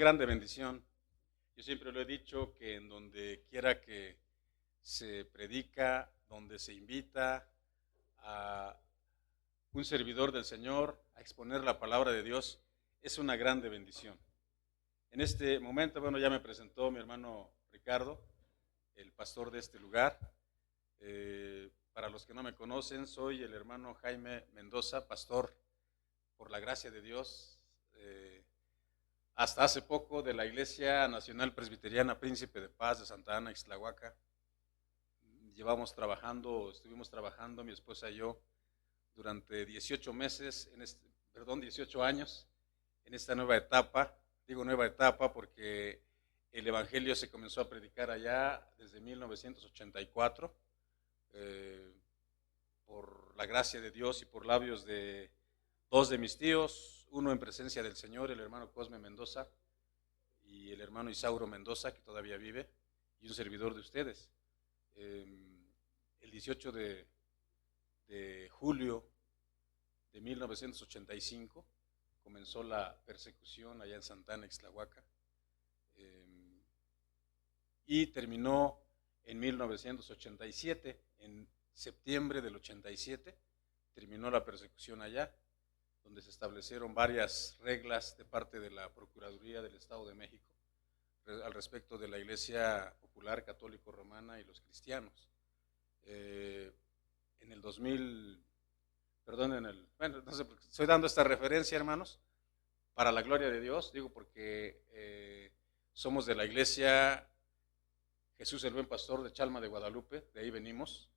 grande bendición. Yo siempre lo he dicho que en donde quiera que se predica, donde se invita a un servidor del Señor a exponer la palabra de Dios, es una grande bendición. En este momento, bueno, ya me presentó mi hermano Ricardo, el pastor de este lugar. Para los que no me conocen, soy el hermano Jaime Mendoza, pastor por la gracia de Dios. Hasta hace poco de la Iglesia Nacional Presbiteriana Príncipe de Paz de Santa Ana, Ixtlahuaca. Estuvimos trabajando mi esposa y yo durante 18 meses, 18 años en esta nueva etapa. Digo nueva etapa porque el Evangelio se comenzó a predicar allá desde 1984, por la gracia de Dios y por labios de dos de mis tíos, uno en presencia del Señor, el hermano Cosme Mendoza, y el hermano Isauro Mendoza, que todavía vive, y un servidor de ustedes. El 18 de julio de 1985 comenzó la persecución allá en Santa Ana, Ixtlahuaca, y terminó en 1987, en septiembre del 87, terminó la persecución allá, donde se establecieron varias reglas de parte de la Procuraduría del Estado de México al respecto de la Iglesia Popular Católico Romana y los cristianos. En el 2000, bueno, no sé, estoy dando esta referencia, hermanos, para la gloria de Dios, digo porque somos de la Iglesia Jesús el Buen Pastor de Chalma de Guadalupe, de ahí venimos,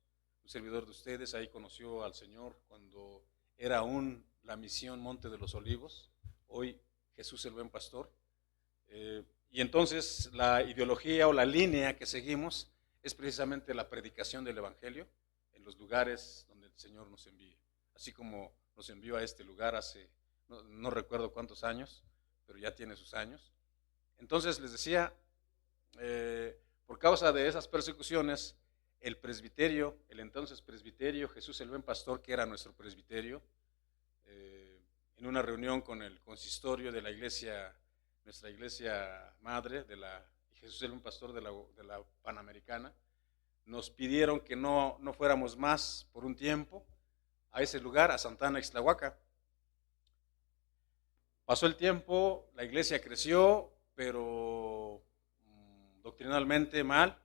un servidor de ustedes, ahí conoció al Señor cuando era aún la misión Monte de los Olivos, hoy Jesús el Buen Pastor. Y entonces la ideología o la línea que seguimos es precisamente la predicación del Evangelio en los lugares donde el Señor nos envíe. Así como nos envió a este lugar hace, no recuerdo cuántos años, pero ya tiene sus años. Entonces les decía, por causa de esas persecuciones, el presbiterio, el entonces presbiterio Jesús el Buen Pastor, que era nuestro presbiterio, en una reunión con el consistorio de la iglesia, nuestra iglesia madre, de la Jesús el Buen Pastor de la Panamericana, nos pidieron que no fuéramos más por un tiempo a ese lugar, a Santa Ana, Ixtlahuaca. Pasó el tiempo, la iglesia creció, pero doctrinalmente mal.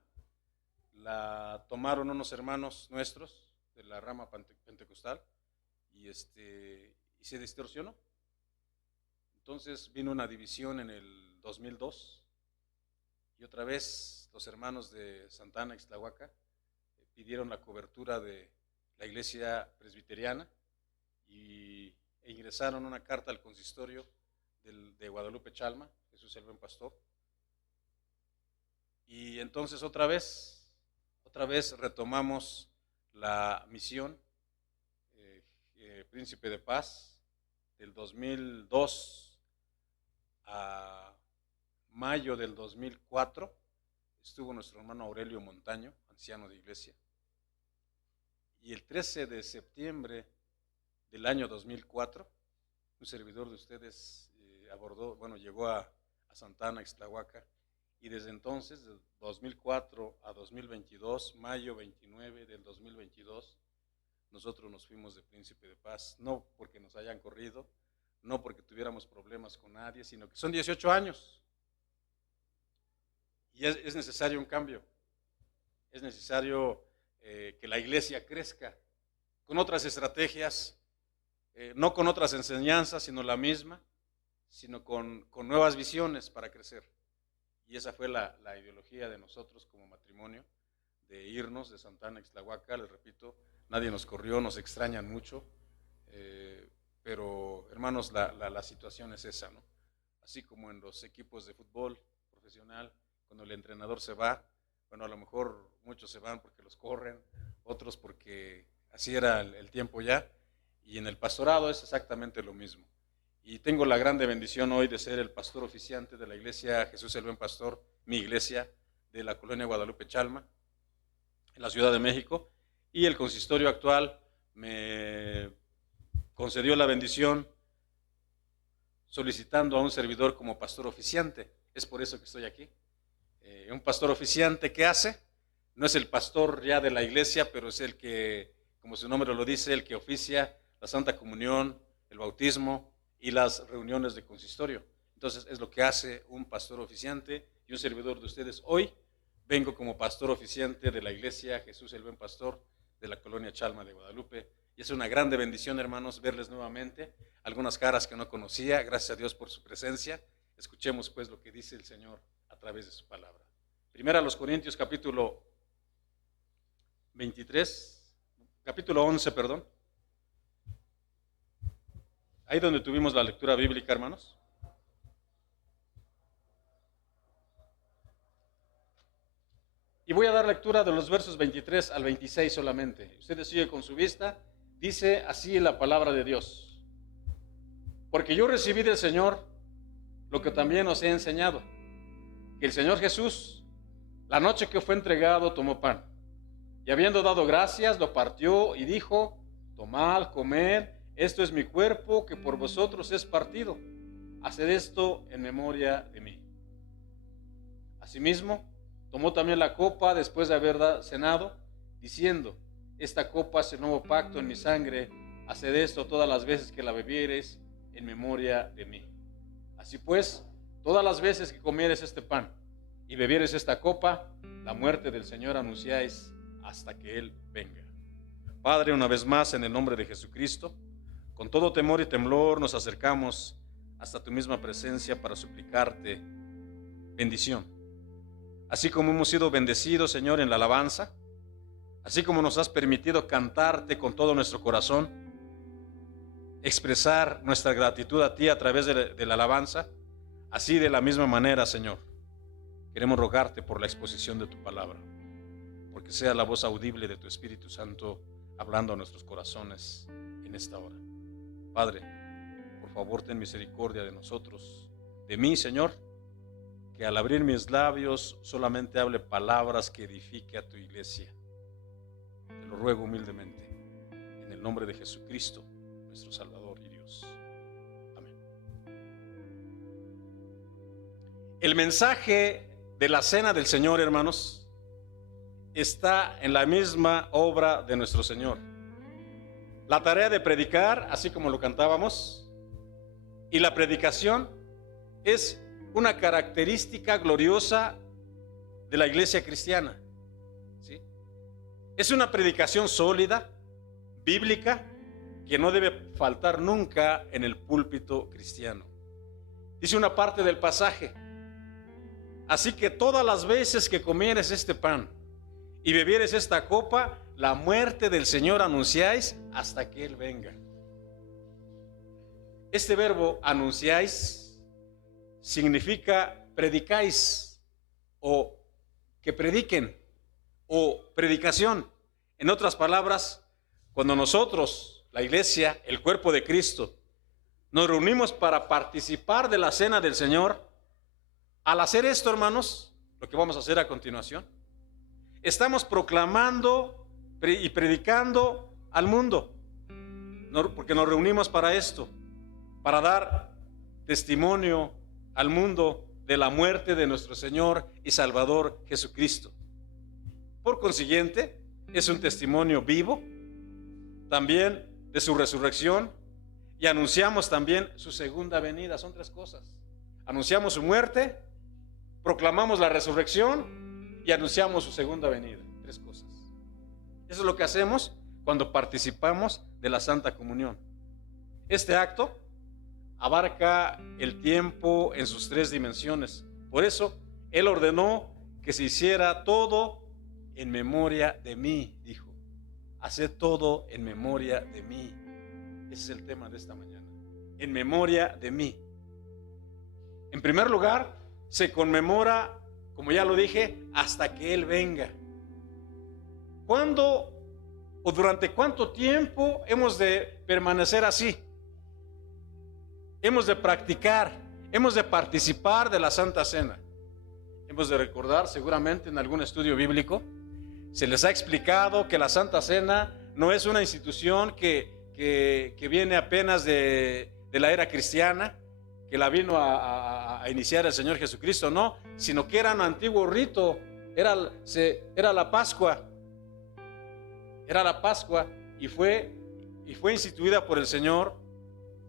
La tomaron unos hermanos nuestros de la rama pentecostal y se distorsionó. Entonces vino una división en el 2002 y otra vez los hermanos de Santa Ana, Ixtlahuaca, pidieron la cobertura de la iglesia presbiteriana e ingresaron una carta al consistorio de Guadalupe Chalma, Jesús el Buen Pastor. Y entonces otra vez retomamos la misión Príncipe de Paz del 2002 a mayo del 2004. Estuvo nuestro hermano Aurelio Montaño, anciano de iglesia. Y el 13 de septiembre del año 2004, un servidor de ustedes llegó a Santa Ana, Ixtlahuaca, y desde entonces, de 2004 a 2022, mayo 29 del 2022, nosotros nos fuimos de Príncipe de Paz, no porque nos hayan corrido, no porque tuviéramos problemas con nadie, sino que son 18 años. Y es necesario un cambio, es necesario que la iglesia crezca con otras estrategias, no con otras enseñanzas, sino la misma, sino con nuevas visiones para crecer. Y esa fue la ideología de nosotros como matrimonio, de irnos de Santa Ana, Ixtlahuaca. Les repito, nadie nos corrió, nos extrañan mucho, pero hermanos, la situación es esa, ¿no? Así como en los equipos de fútbol profesional, cuando el entrenador se va, bueno, a lo mejor muchos se van porque los corren, otros porque así era el tiempo ya, y en el pastorado es exactamente lo mismo. Y tengo la grande bendición hoy de ser el pastor oficiante de la iglesia Jesús el Buen Pastor, mi iglesia de la colonia Guadalupe Chalma, en la Ciudad de México, y el consistorio actual me concedió la bendición solicitando a un servidor como pastor oficiante. Es por eso que estoy aquí. Un pastor oficiante, ¿qué hace? No es el pastor ya de la iglesia, pero es el que, como su nombre lo dice, el que oficia la Santa Comunión, el bautismo y las reuniones de consistorio. Entonces es lo que hace un pastor oficiante y un servidor de ustedes. Hoy vengo como pastor oficiante de la iglesia Jesús el Buen Pastor de la colonia Chalma de Guadalupe. Y es una grande bendición, hermanos, verles nuevamente. Algunas caras que no conocía, gracias a Dios por su presencia. Escuchemos pues lo que dice el Señor a través de su palabra. Primera a los Corintios capítulo 11, perdón. Ahí donde tuvimos la lectura bíblica, hermanos. Y voy a dar lectura de los versos 23 al 26 solamente. Ustedes siguen con su vista. Dice así la palabra de Dios. Porque yo recibí del Señor lo que también os he enseñado. Que el Señor Jesús, la noche que fue entregado, tomó pan. Y habiendo dado gracias, lo partió y dijo: tomad, comed, esto es mi cuerpo que por vosotros es partido. Haced esto en memoria de mí. Asimismo, tomó también la copa después de haber cenado, diciendo: esta copa es el nuevo pacto en mi sangre. Haced esto todas las veces que la bebiereis en memoria de mí. Así pues, todas las veces que comieres este pan y bebieres esta copa, la muerte del Señor anunciáis hasta que Él venga. Padre, una vez más, en el nombre de Jesucristo, con todo temor y temblor nos acercamos hasta tu misma presencia para suplicarte bendición. Así como hemos sido bendecidos, Señor, en la alabanza, así como nos has permitido cantarte con todo nuestro corazón, expresar nuestra gratitud a ti a través de la alabanza, así de la misma manera, Señor, queremos rogarte por la exposición de tu palabra, porque sea la voz audible de tu Espíritu Santo hablando a nuestros corazones en esta hora. Padre, por favor, ten misericordia de nosotros, de mí, Señor, que al abrir mis labios solamente hable palabras que edifique a tu iglesia. Te lo ruego humildemente, en el nombre de Jesucristo, nuestro Salvador y Dios. Amén. El mensaje de la cena del Señor, hermanos, está en la misma obra de nuestro Señor. La tarea de predicar, así como lo cantábamos, y la predicación es una característica gloriosa de la iglesia cristiana, ¿sí? Es una predicación sólida, bíblica, que no debe faltar nunca en el púlpito cristiano. Dice una parte del pasaje: así que todas las veces que comieres este pan y bebieres esta copa, la muerte del Señor anunciáis hasta que Él venga. Este verbo anunciáis significa predicáis, o que prediquen, o predicación. En otras palabras, cuando nosotros, la iglesia, el cuerpo de Cristo, nos reunimos para participar de la cena del Señor, al hacer esto, hermanos, lo que vamos a hacer a continuación, estamos proclamando y predicando al mundo, porque nos reunimos para esto, para dar testimonio al mundo de la muerte de nuestro Señor y Salvador Jesucristo. Por consiguiente, es un testimonio vivo también de su resurrección, y anunciamos también su segunda venida. Son tres cosas: anunciamos su muerte, proclamamos la resurrección y anunciamos su segunda venida. Tres cosas. Eso es lo que hacemos cuando participamos de la Santa Comunión. Este acto abarca el tiempo en sus tres dimensiones. Por eso Él ordenó que se hiciera todo en memoria de mí, dijo. Haced todo en memoria de mí. Ese es el tema de esta mañana. En memoria de mí. En primer lugar, se conmemora, como ya lo dije, hasta que Él venga. ¿Cuándo o durante cuánto tiempo hemos de permanecer así? Hemos de practicar, hemos de participar de la Santa Cena. Hemos de recordar, seguramente en algún estudio bíblico, se les ha explicado que la Santa Cena no es una institución que viene apenas de la era cristiana, que la vino a iniciar el Señor Jesucristo, no, sino que era un antiguo rito, era la Pascua, y fue instituida por el Señor,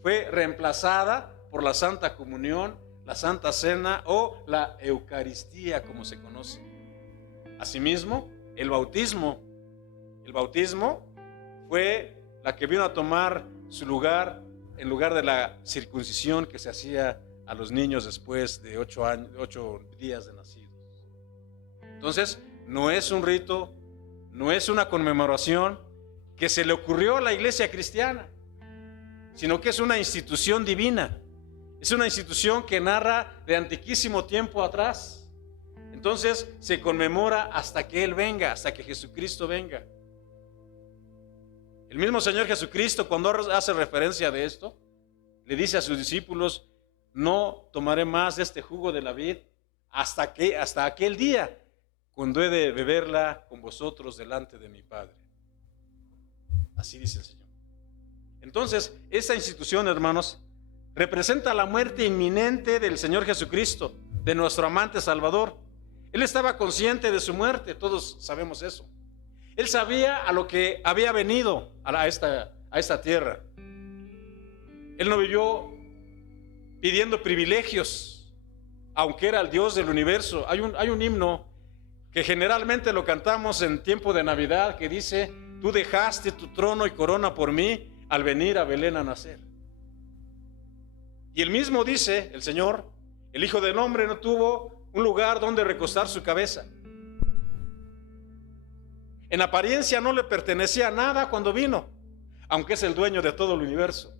fue reemplazada por la Santa Comunión, la Santa Cena o la Eucaristía, como se conoce. Asimismo, el bautismo fue la que vino a tomar su lugar en lugar de la circuncisión que se hacía a los niños después de 8 días de nacidos. Entonces, no es un rito, no es una conmemoración que se le ocurrió a la iglesia cristiana, sino que es una institución divina, es una institución que narra de antiquísimo tiempo atrás. Entonces se conmemora hasta que Él venga, hasta que Jesucristo venga. El mismo Señor Jesucristo, cuando hace referencia de esto, le dice a sus discípulos: no tomaré más de este jugo de la vid hasta aquel día, cuando he de beberla con vosotros delante de mi Padre. Así dice el Señor. Entonces, esta institución, hermanos, representa la muerte inminente del Señor Jesucristo, de nuestro amante Salvador. Él estaba consciente de su muerte, todos sabemos eso. Él sabía a lo que había venido a esta tierra. Él no vivió pidiendo privilegios, aunque era el Dios del universo. Hay un himno que generalmente lo cantamos en tiempo de Navidad, que dice: tú dejaste tu trono y corona por mí al venir a Belén a nacer. Y el mismo dice el Señor: el Hijo del Hombre no tuvo un lugar donde recostar su cabeza. En apariencia no le pertenecía a nada cuando vino, aunque es el dueño de todo el universo.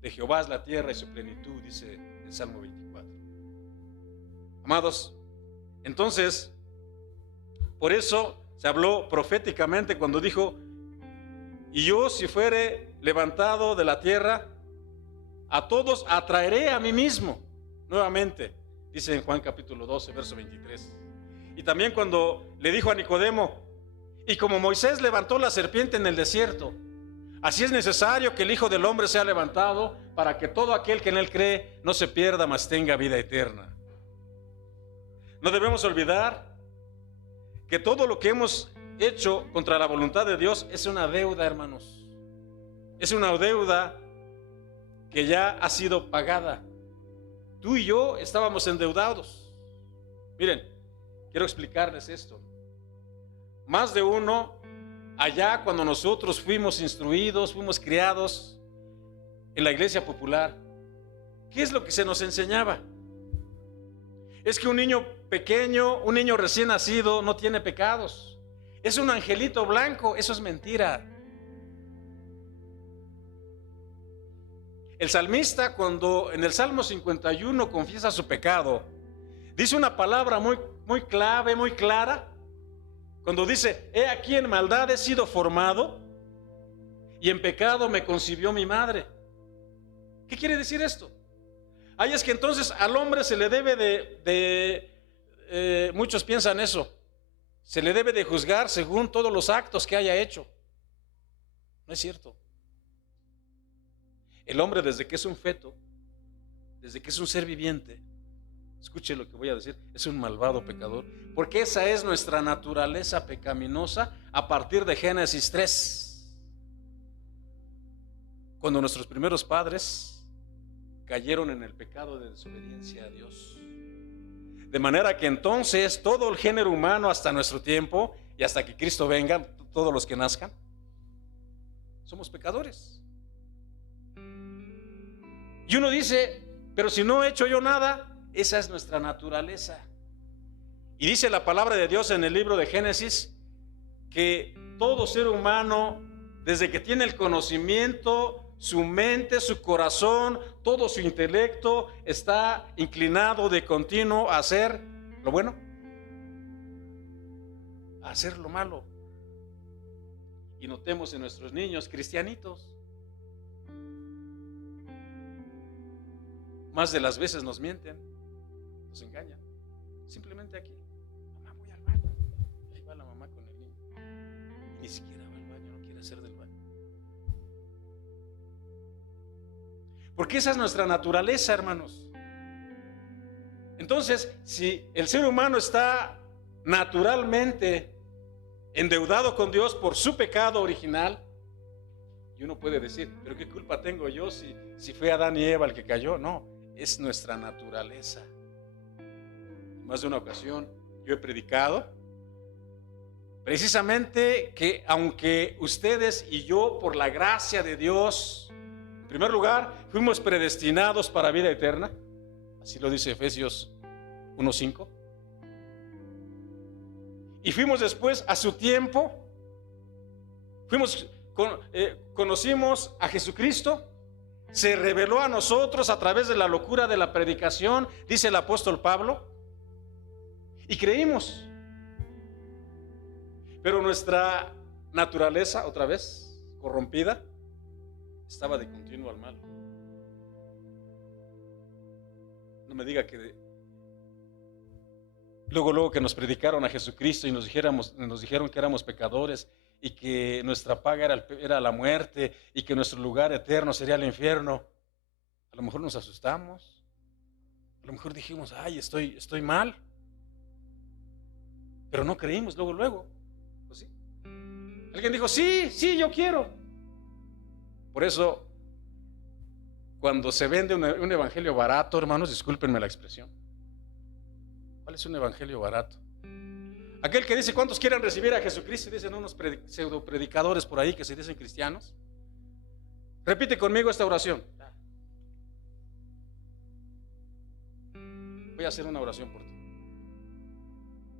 De Jehová es la tierra y su plenitud, dice el Salmo 24. Amados, entonces, por eso se habló proféticamente cuando dijo: y yo, si fuere levantado de la tierra, a todos atraeré a mí mismo. Nuevamente, dice en Juan capítulo 12, verso 23. Y también cuando le dijo a Nicodemo: y como Moisés levantó la serpiente en el desierto, así es necesario que el Hijo del Hombre sea levantado, para que todo aquel que en él cree no se pierda, mas tenga vida eterna. No debemos olvidar que todo lo que hemos hecho contra la voluntad de Dios es una deuda, hermanos. Es una deuda que ya ha sido pagada. Tú y yo estábamos endeudados. Miren, quiero explicarles esto. Más de uno, allá cuando nosotros fuimos instruidos, fuimos criados en la iglesia popular, ¿qué es lo que se nos enseñaba? Es que un niño pequeño, un niño recién nacido, no tiene pecados. Es un angelito blanco. Eso es mentira. El salmista, cuando en el Salmo 51 confiesa su pecado, dice una palabra muy clave, muy clara, cuando dice: he aquí en maldad he sido formado, y en pecado me concibió mi madre. ¿Qué quiere decir esto? Ay, es que entonces al hombre se le debe muchos piensan eso, se le debe de juzgar según todos los actos que haya hecho. No es cierto. El hombre, desde que es un feto, desde que es un ser viviente, escuche lo que voy a decir, es un malvado pecador, porque esa es nuestra naturaleza pecaminosa a partir de Génesis 3, cuando nuestros primeros padres cayeron en el pecado de desobediencia a Dios. De manera que entonces todo el género humano hasta nuestro tiempo y hasta que Cristo venga, todos los que nazcan, somos pecadores. Y uno dice: pero si no he hecho yo nada. Esa es nuestra naturaleza. Y dice la palabra de Dios en el libro de Génesis que todo ser humano, desde que tiene el conocimiento, su mente, su corazón, todo su intelecto, está inclinado de continuo a hacer lo bueno, a hacer lo malo. Y notemos en nuestros niños cristianitos, más de las veces nos mienten, nos engañan. Simplemente aquí: mamá, voy al baño. Ahí va la mamá con el niño. Y ni siquiera va al baño, no quiere hacer del baño. Porque esa es nuestra naturaleza, hermanos. Entonces, si el ser humano está naturalmente endeudado con Dios por su pecado original, y uno puede decir, pero ¿qué culpa tengo yo si fue Adán y Eva el que cayó? No, es nuestra naturaleza. En más de una ocasión yo he predicado precisamente que aunque ustedes y yo, por la gracia de Dios, en primer lugar, fuimos predestinados para vida eterna, así lo dice Efesios 1:5, y fuimos después a su tiempo, conocimos a Jesucristo, se reveló a nosotros a través de la locura de la predicación, dice el apóstol Pablo, y creímos. Pero nuestra naturaleza, otra vez corrompida, estaba de continuo al mal. No me diga que luego que nos predicaron a Jesucristo y nos dijeron que éramos pecadores y que nuestra paga era la muerte y que nuestro lugar eterno sería el infierno. A lo mejor nos asustamos, a lo mejor dijimos, ay, estoy mal, pero no creímos luego. ¿O sí? Alguien dijo, sí, yo quiero. Por eso, cuando se vende un evangelio barato, hermanos, discúlpenme la expresión. ¿Cuál es un evangelio barato? Aquel que dice, ¿cuántos quieren recibir a Jesucristo? Y dicen unos pseudo predicadores por ahí que se dicen cristianos. Repite conmigo esta oración. Voy a hacer una oración por ti.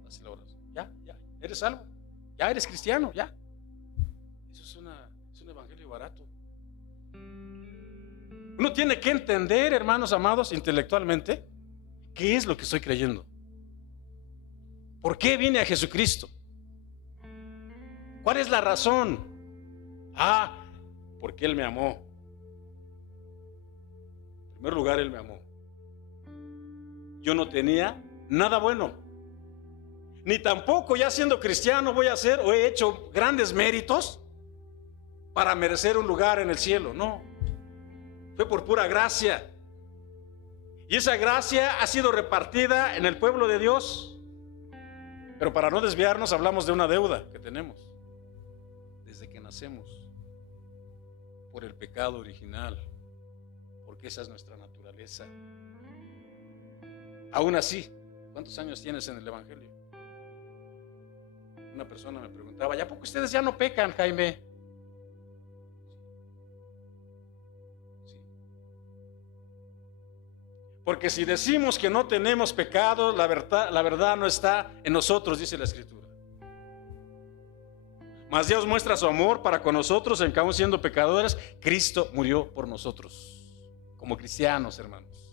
Haz la oración. Ya, eres salvo. Ya eres cristiano, ya. Eso es un evangelio barato. Uno tiene que entender, hermanos amados, intelectualmente, qué es lo que estoy creyendo. ¿Por qué vine a Jesucristo? ¿Cuál es la razón? Porque Él me amó. En primer lugar, Él me amó. Yo no tenía nada bueno. Ni tampoco, ya siendo cristiano, voy a hacer o he hecho grandes méritos para merecer un lugar en el cielo. No. Fue por pura gracia. Y esa gracia ha sido repartida en el pueblo de Dios. Pero para no desviarnos, hablamos de una deuda que tenemos desde que nacemos por el pecado original, porque esa es nuestra naturaleza. Aún así, ¿cuántos años tienes en el evangelio? Una persona me preguntaba, ¿ya poco ustedes ya no pecan, Jaime? Sí. Porque si decimos que no tenemos pecado, la verdad no está en nosotros, dice la Escritura. Mas Dios muestra su amor para con nosotros, en que aún siendo pecadores, Cristo murió por nosotros, como cristianos, hermanos.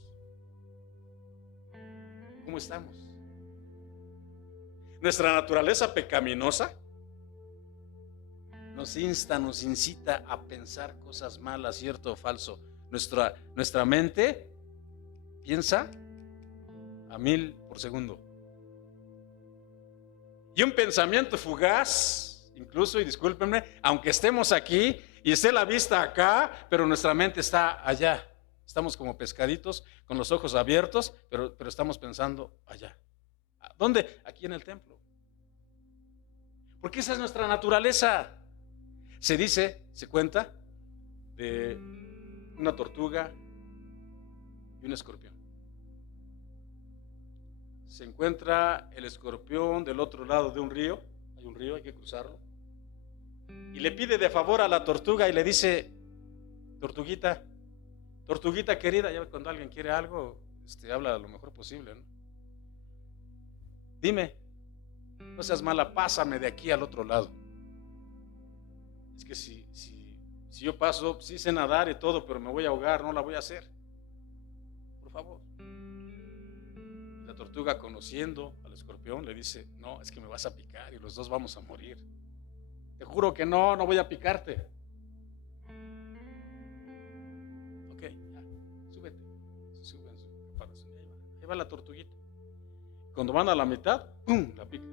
¿Cómo estamos? Nuestra naturaleza pecaminosa nos incita a pensar cosas malas, cierto o falso. Nuestra mente piensa a 1000 por segundo. Y un pensamiento fugaz, incluso, y discúlpenme, aunque estemos aquí y esté la vista acá, pero nuestra mente está allá. Estamos como pescaditos con los ojos abiertos, pero estamos pensando allá. ¿Dónde? Aquí en el templo. Porque esa es nuestra naturaleza. Se cuenta de una tortuga y un escorpión. Se encuentra el escorpión del otro lado de un río. Hay un río, hay que cruzarlo. Y le pide de favor a la tortuga y le dice, tortuguita querida, ya cuando alguien quiere algo, habla lo mejor posible, ¿no? Dime, no seas mala, pásame de aquí al otro lado. Es que si yo paso, sí sé nadar y todo, pero me voy a ahogar, no la voy a hacer. Por favor. La tortuga, conociendo al escorpión, le dice, no, es que me vas a picar y los dos vamos a morir. Te juro que no voy a picarte. Ok, ya, súbete. Se sube en su caparazón y ahí va la tortuguita. Cuando van a la mitad, ¡pum!, la pica.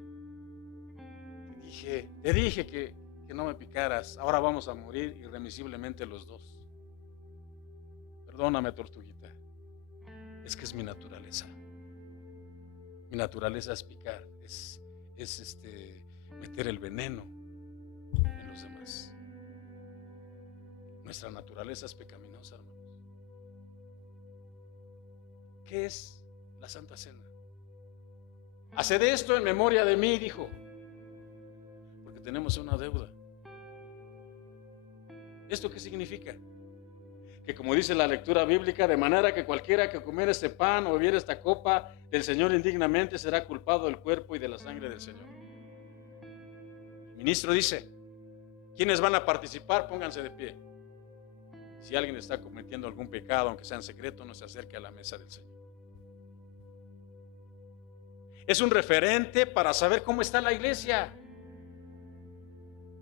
Te dije que no me picaras, ahora vamos a morir irremisiblemente los dos. Pero Perdóname, tortuguita. Es que es mi naturaleza. Mi naturaleza es picar, es meter el veneno en los demás. Nuestra naturaleza es pecaminosa, hermanos. ¿Qué es la Santa Cena? Haced esto en memoria de mí, dijo, porque tenemos una deuda. ¿Esto qué significa? Que como dice la lectura bíblica, de manera que cualquiera que comiera este pan o bebiera esta copa del Señor indignamente será culpado del cuerpo y de la sangre del Señor. El ministro dice, ¿quiénes van a participar? Pónganse de pie. Si alguien está cometiendo algún pecado, aunque sea en secreto, no se acerque a la mesa del Señor. Es un referente para saber cómo está la iglesia.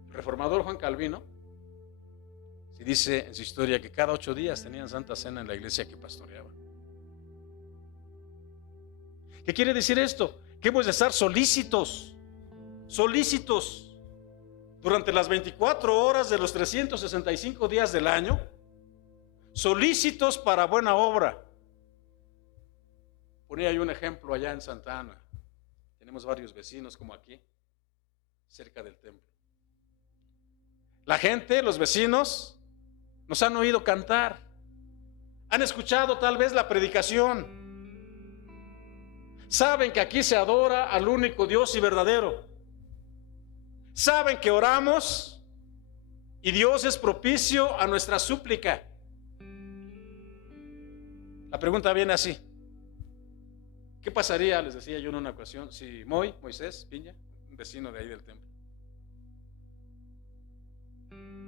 El reformador Juan Calvino dice en su historia que cada 8 días tenían Santa Cena en la iglesia que pastoreaba. ¿Qué quiere decir esto? Que hemos de estar solícitos durante las 24 horas de los 365 días del año, solícitos para buena obra. Ponía yo un ejemplo allá en Santa Ana. Tenemos varios vecinos como aquí, cerca del templo. La gente, los vecinos, nos han oído cantar, han escuchado tal vez la predicación, saben que aquí se adora al único Dios y verdadero, saben que oramos y Dios es propicio a nuestra súplica. La pregunta viene así: ¿qué pasaría, les decía yo en una ocasión, si Moisés Piña, un vecino de ahí del templo,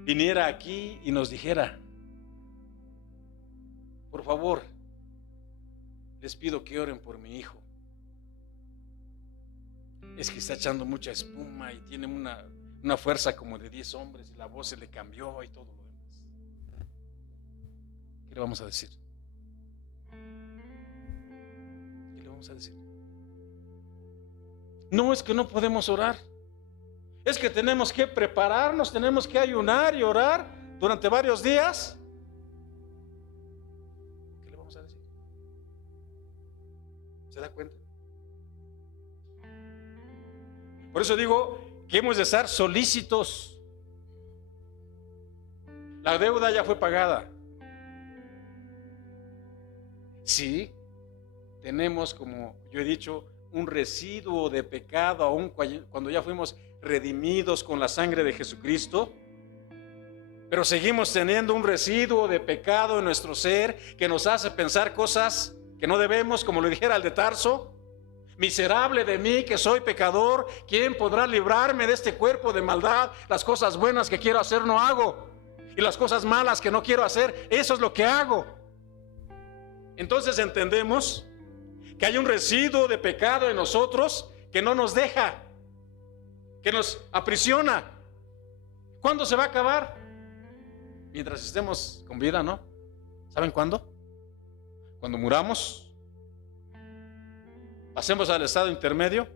viniera aquí y nos dijera: por favor, les pido que oren por mi hijo, es que está echando mucha espuma y tiene una fuerza como de 10 hombres y la voz se le cambió y todo lo demás? ¿Qué le vamos a decir? ¿Qué le vamos a decir? No, es que no podemos orar. Es que tenemos que prepararnos, tenemos que ayunar y orar durante varios días. ¿Qué le vamos a decir? ¿Se da cuenta? Por eso digo que hemos de estar solícitos. La deuda ya fue pagada. Sí, tenemos, como yo he dicho, un residuo de pecado aún cuando ya fuimos redimidos con la sangre de Jesucristo, pero seguimos teniendo un residuo de pecado en nuestro ser que nos hace pensar cosas que no debemos, como le dijera al de Tarso: miserable de mí que soy pecador, ¿quién podrá librarme de este cuerpo de maldad? Las cosas buenas que quiero hacer no hago, y las cosas malas que no quiero hacer, eso es lo que hago. Entonces entendemos que hay un residuo de pecado en nosotros que no nos deja, que nos aprisiona. ¿Cuándo se va a acabar? Mientras estemos con vida, ¿no? ¿Saben cuándo? Cuando muramos, pasemos al estado intermedio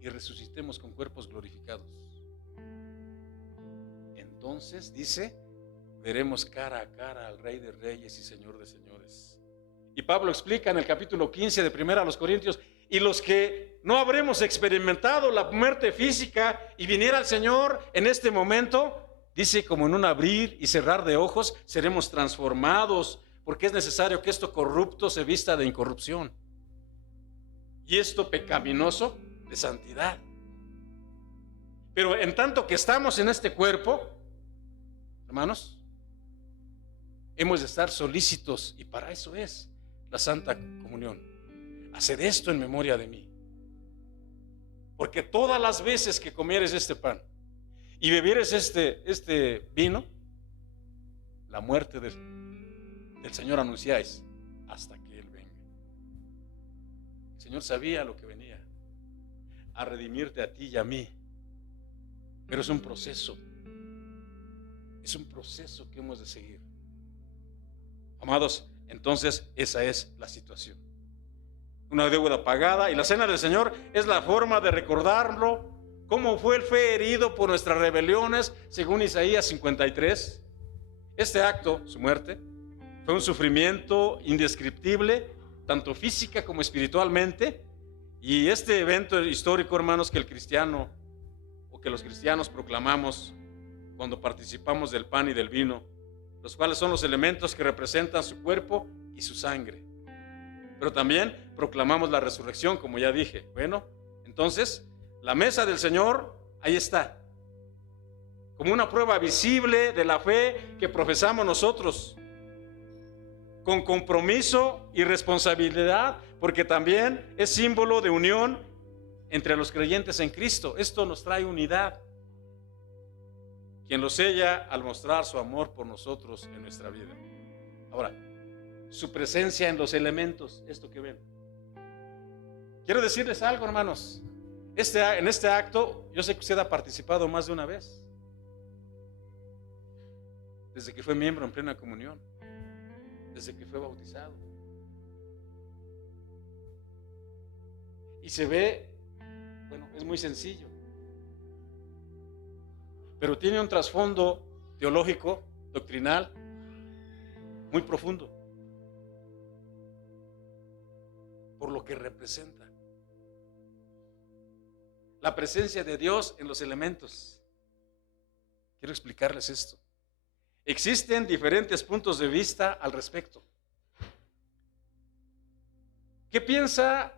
y resucitemos con cuerpos glorificados. Entonces, dice, veremos cara a cara al Rey de Reyes y Señor de Señores. Y Pablo explica en el capítulo 15 de 1 a los Corintios: y los que no habremos experimentado la muerte física y viniera el Señor en este momento, dice, como en un abrir y cerrar de ojos, seremos transformados, porque es necesario que esto corrupto se vista de incorrupción y esto pecaminoso de santidad. Pero en tanto que estamos en este cuerpo, hermanos, hemos de estar solícitos, y para eso es la Santa Comunión. Haced esto en memoria de mí, porque todas las veces que comieres este pan y bebieres este vino, la muerte del Señor anunciáis hasta que Él venga. El Señor sabía lo que venía, a redimirte a ti y a mí, pero es un proceso que hemos de seguir. Amados, entonces esa es la situación. Una deuda pagada, y la cena del Señor es la forma de recordarlo, cómo Él fue herido por nuestras rebeliones, según Isaías 53, Este acto, su muerte, fue un sufrimiento indescriptible, tanto física como espiritualmente, y este evento histórico, hermanos, que el cristiano o que los cristianos proclamamos cuando participamos del pan y del vino, los cuales son los elementos que representan su cuerpo y su sangre. Pero también proclamamos la resurrección, como ya dije. Bueno, entonces, la mesa del Señor, ahí está, como una prueba visible de la fe que profesamos nosotros, con compromiso y responsabilidad, porque también es símbolo de unión entre los creyentes en Cristo. Esto nos trae unidad, quien lo sella al mostrar su amor por nosotros en nuestra vida. Ahora, su presencia en los elementos, esto que ven. Quiero decirles algo, hermanos. En este acto, yo sé que usted ha participado más de una vez, desde que fue miembro en plena comunión, desde que fue bautizado. Y se ve, bueno, es muy sencillo, pero tiene un trasfondo teológico, doctrinal, muy profundo, por lo que representa la presencia de Dios en los elementos. Quiero explicarles esto. Existen diferentes puntos de vista al respecto. ¿Qué piensa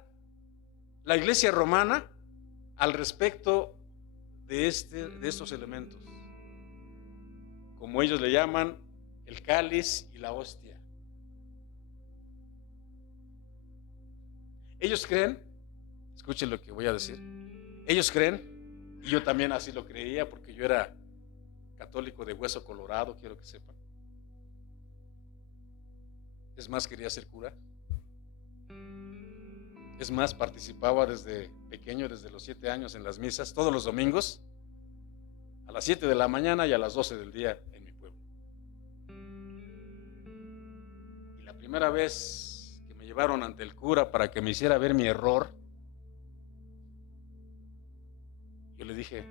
la Iglesia romana al respecto de estos elementos? Como ellos le llaman, el cáliz y la hostia. Ellos creen, escuchen lo que voy a decir, ellos creen, y yo también así lo creía porque yo era católico de hueso colorado, quiero que sepan. Es más, quería ser cura. Es más, participaba desde pequeño, desde los 7 años en las misas, todos los domingos, a las 7 de la mañana y a las 12 del día en mi pueblo. Y la primera vez que me llevaron ante el cura para que me hiciera ver mi error, yo le dije,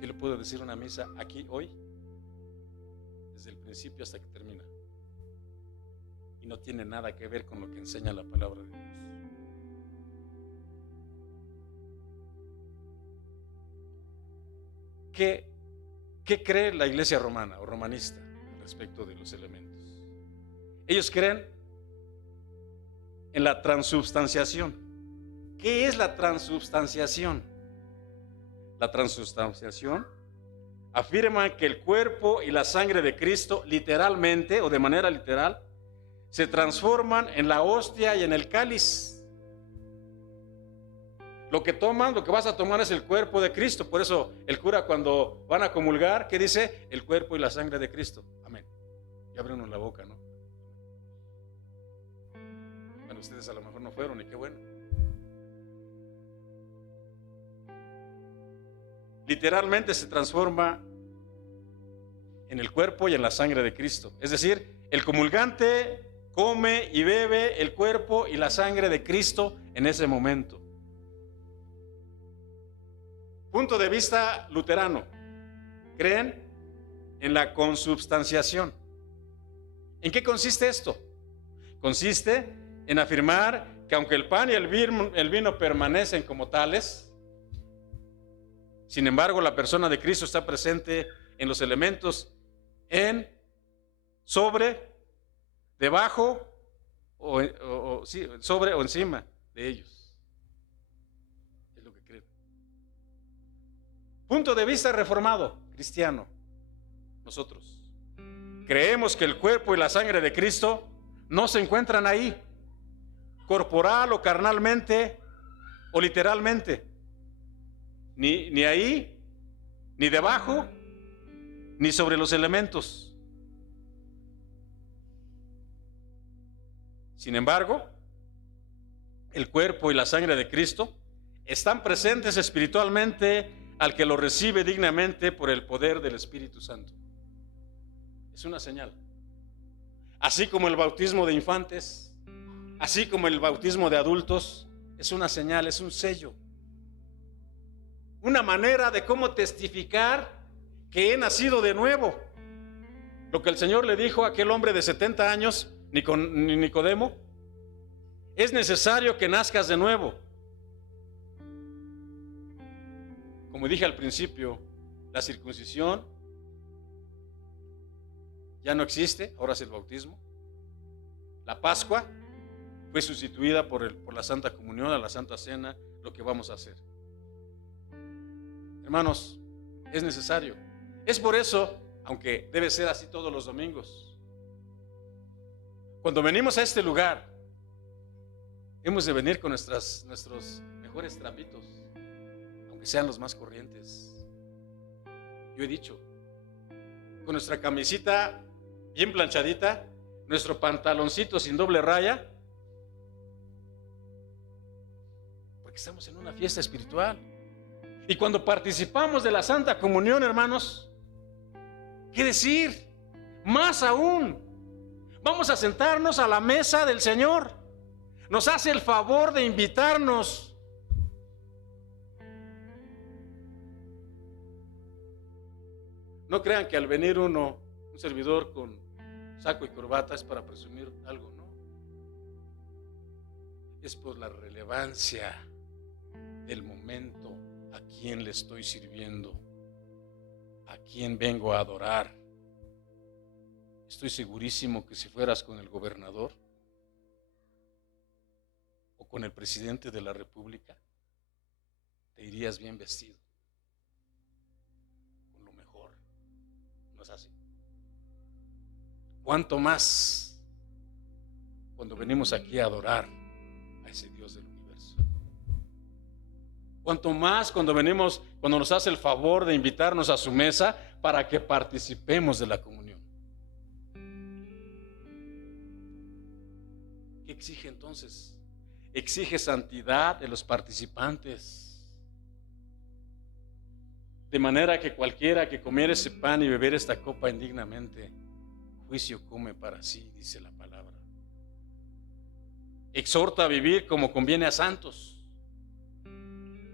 ¿qué le puedo decir una misa aquí hoy? Desde el principio hasta que termina. Y no tiene nada que ver con lo que enseña la palabra de Dios. ¿Qué cree la iglesia romana o romanista respecto de los elementos? Ellos creen en la transubstanciación. ¿Qué es la transubstanciación? La transubstanciación afirma que el cuerpo y la sangre de Cristo literalmente o de manera literal se transforman en la hostia y en el cáliz. Lo que vas a tomar es el cuerpo de Cristo. Por eso el cura, cuando van a comulgar, ¿qué dice? El cuerpo y la sangre de Cristo. Amén. Y abre uno la boca, ¿no? Bueno, ustedes a lo mejor no fueron, y qué bueno. Literalmente se transforma en el cuerpo y en la sangre de Cristo. Es decir, el comulgante come y bebe el cuerpo y la sangre de Cristo en ese momento. Punto de vista luterano. Creen en la consubstanciación. ¿En qué consiste esto? Consiste en afirmar que aunque el pan y el vino permanecen como tales, sin embargo la persona de Cristo está presente en los elementos, sobre, debajo, sobre o encima de ellos. Punto de vista reformado, cristiano. Nosotros creemos que el cuerpo y la sangre de Cristo no se encuentran ahí, corporal o carnalmente o literalmente, ni ahí, ni debajo, ni sobre los elementos. Sin embargo, el cuerpo y la sangre de Cristo están presentes espiritualmente al que lo recibe dignamente por el poder del Espíritu Santo. Es una señal. Así como el bautismo de infantes, así como el bautismo de adultos, es una señal, es un sello. Una manera de cómo testificar que he nacido de nuevo. Lo que el Señor le dijo a aquel hombre de 70 años, Nicodemo, es necesario que nazcas de nuevo. Como dije al principio, la circuncisión ya no existe, ahora es el bautismo. La Pascua fue sustituida por la Santa Comunión, a la Santa Cena, lo que vamos a hacer. Hermanos, es necesario. Es por eso, aunque debe ser así todos los domingos, cuando venimos a este lugar, hemos de venir con nuestros mejores trapitos, aunque sean los más corrientes. Yo he dicho, con nuestra camisita bien planchadita, nuestro pantaloncito sin doble raya, porque estamos en una fiesta espiritual. Y cuando participamos de la Santa Comunión, hermanos, ¿qué decir? Más aún, vamos a sentarnos a la mesa del Señor. Nos hace el favor de invitarnos. No crean que al venir un servidor con saco y corbata es para presumir algo, ¿no? Es por la relevancia del momento, a quién le estoy sirviendo, a quién vengo a adorar. Estoy segurísimo que si fueras con el gobernador o con el presidente de la República, te irías bien vestido, con lo mejor. ¿No es así? ¿Cuánto más cuando venimos aquí a adorar a ese Dios del universo? ¿Cuánto más cuando nos hace el favor de invitarnos a su mesa para que participemos de la comunión? ¿Qué exige entonces? Exige santidad de los participantes, de manera que cualquiera que comiera ese pan y beber esta copa indignamente, juicio come para sí, dice la palabra. Exhorta a vivir como conviene a santos,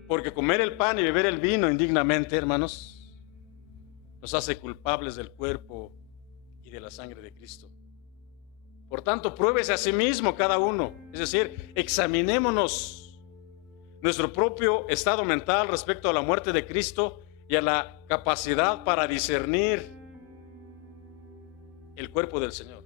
porque comer el pan y beber el vino indignamente, hermanos, nos hace culpables del cuerpo y de la sangre de Cristo. Por tanto, pruébese a sí mismo cada uno, es decir, examinémonos nuestro propio estado mental respecto a la muerte de Cristo y a la capacidad para discernir el cuerpo del Señor.